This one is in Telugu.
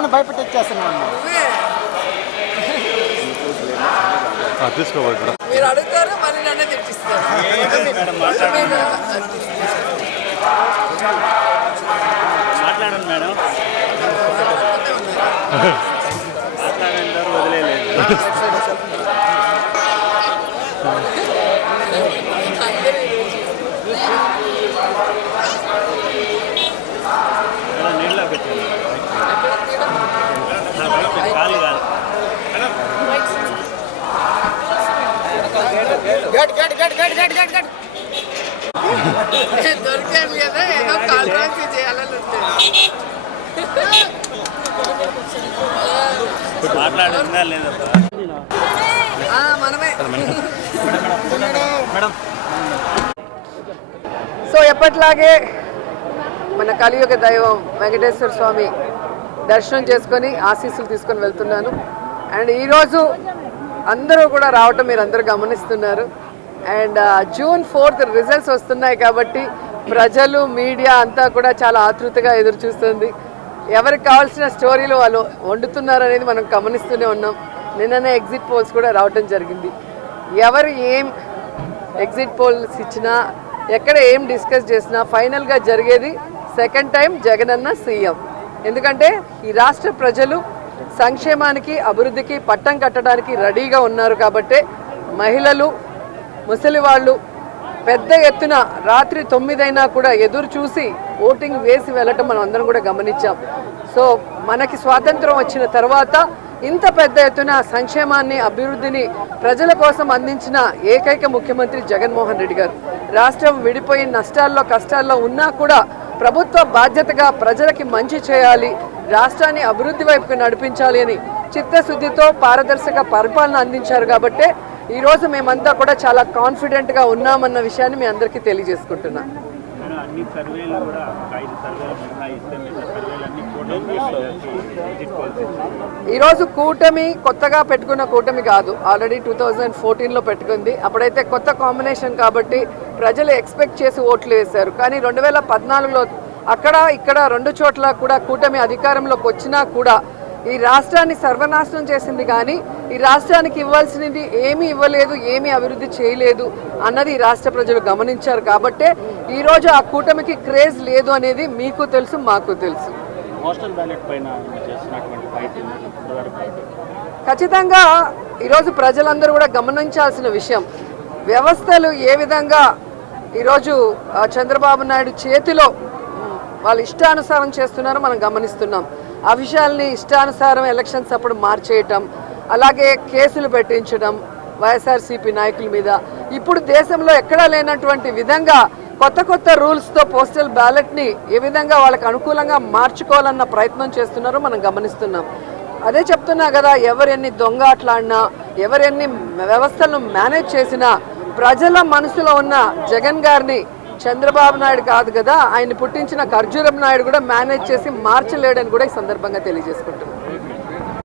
అమ్మని భయపెట్టిచ్చేస్తున్నాను. తీసుకోవాలి ఇక్కడ మీరు అడుగుతారు మళ్ళీ నన్నే తెచ్చిస్తారు. మాట్లాడండి మేడం, మాట్లాడంటారు వదిలేదు. నీళ్ళ పెట్టాను కాలు కాదు. దొరికాను కదా, ఏదో కాల్రాసి చేయాలని ఉంటుంది. మాట్లాడుతుందా లేదా మనమే. సో ఎప్పట్లాగే మన కలియుగ దైవం వెంకటేశ్వర స్వామి దర్శనం చేసుకొని ఆశీస్సులు తీసుకొని వెళ్తున్నాను. అండ్ ఈరోజు అందరూ కూడా రావటం మీరు అందరూ గమనిస్తున్నారు. అండ్ June 4th రిజల్ట్స్ వస్తున్నాయి కాబట్టి ప్రజలు మీడియా అంతా కూడా చాలా ఆతృతగా ఎదురు చూస్తుంది. ఎవరికి కావాల్సిన స్టోరీలు వాళ్ళు వండుతున్నారు అనేది మనం గమనిస్తూనే ఉన్నాం. నిన్ననే ఎగ్జిట్ పోల్స్ కూడా రావటం జరిగింది. ఎవరు ఏం ఎగ్జిట్ పోల్స్ ఇచ్చినా, ఎక్కడ ఏం డిస్కస్ చేసినా ఫైనల్గా జరిగేది సెకండ్ టైం జగనన్న సీఎం. ఎందుకంటే ఈ రాష్ట్ర ప్రజలు సంక్షేమానికి అభివృద్ధికి పట్టం కట్టడానికి రెడీగా ఉన్నారు కాబట్టి మహిళలు, ముసలి వాళ్ళు పెద్ద ఎత్తున రాత్రి 9 అయినా కూడా ఎదురు చూసి ఓటింగ్ వేసి వెళ్ళటం మనం అందరం కూడా గమనించాం. సో మనకి స్వాతంత్రం వచ్చిన తర్వాత ఇంత పెద్ద ఎత్తున సంక్షేమాన్ని, అభివృద్ధిని ప్రజల కోసం అందించిన ఏకైక ముఖ్యమంత్రి జగన్మోహన్ రెడ్డి గారు. రాష్ట్రం విడిపోయి నష్టాల్లో కష్టాల్లో ఉన్నా కూడా ప్రభుత్వ బాధ్యతగా ప్రజలకి మంచి చేయాలి, రాష్ట్రాన్ని అభివృద్ధి వైపుకు నడిపించాలి అని చిత్తశుద్ధితో పారదర్శక పరిపాలన అందించారు. కాబట్టి ఈరోజు మేమంతా కూడా చాలా కాన్ఫిడెంట్గా ఉన్నామన్న విషయాన్ని మీ అందరికీ తెలియజేసుకుంటున్నాం. ఈరోజు కూటమి కొత్తగా పెట్టుకున్న కూటమి కాదు, ఆల్రెడీ 2014లో పెట్టుకుంది. అప్పుడైతే కొత్త కాంబినేషన్ కాబట్టి ప్రజలు ఎక్స్పెక్ట్ చేసి ఓట్లు వేశారు. కానీ 2014లో అక్కడ ఇక్కడ 2 చోట్ల కూడా కూటమి అధికారంలోకి వచ్చినా కూడా ఈ రాష్ట్రాన్ని సర్వనాశనం చేసింది. కానీ ఈ రాష్ట్రానికి ఇవ్వాల్సినది ఏమీ ఇవ్వలేదు, ఏమీ అభివృద్ధి చేయలేదు అన్నది ఈ రాష్ట్ర ప్రజలు గమనించారు. కాబట్టే ఈరోజు ఆ కూటమికి క్రేజ్ లేదు అనేది మీకు తెలుసు, మాకు తెలుసు. ఖచ్చితంగా ఈరోజు ప్రజలందరూ కూడా గమనించాల్సిన విషయం, వ్యవస్థలు ఏ విధంగా ఈరోజు చంద్రబాబు నాయుడు చేతిలో వాళ్ళు ఇష్టానుసారం చేస్తున్నారో మనం గమనిస్తున్నాం. ఆ విషయాల్ని ఇష్టానుసారం ఎలక్షన్స్ అప్పుడు మార్చేయటం, అలాగే కేసులు పెట్టించడం వైఎస్ఆర్సీపీ నాయకుల మీద. ఇప్పుడు దేశంలో ఎక్కడా లేనటువంటి విధంగా కొత్త కొత్త రూల్స్తో పోస్టల్ బ్యాలెట్ని ఏ విధంగా వాళ్ళకి అనుకూలంగా మార్చుకోవాలన్న ప్రయత్నం చేస్తున్నారో మనం గమనిస్తున్నాం. అదే చెప్తున్నా కదా, ఎవరెన్ని దొంగ ఆటలాడినా, ఎవరెన్ని వ్యవస్థలను మేనేజ్ చేసినా ప్రజల మనసులో ఉన్న జగన్ గారిని చంద్రబాబు నాయుడు కాదు కదా, ఆయన పుట్టించిన ఖర్జూరం నాయుడు కూడా మేనేజ్ చేసి మార్చలేడని కూడా ఈ సందర్భంగా తెలియజేసుకుంటున్నాం.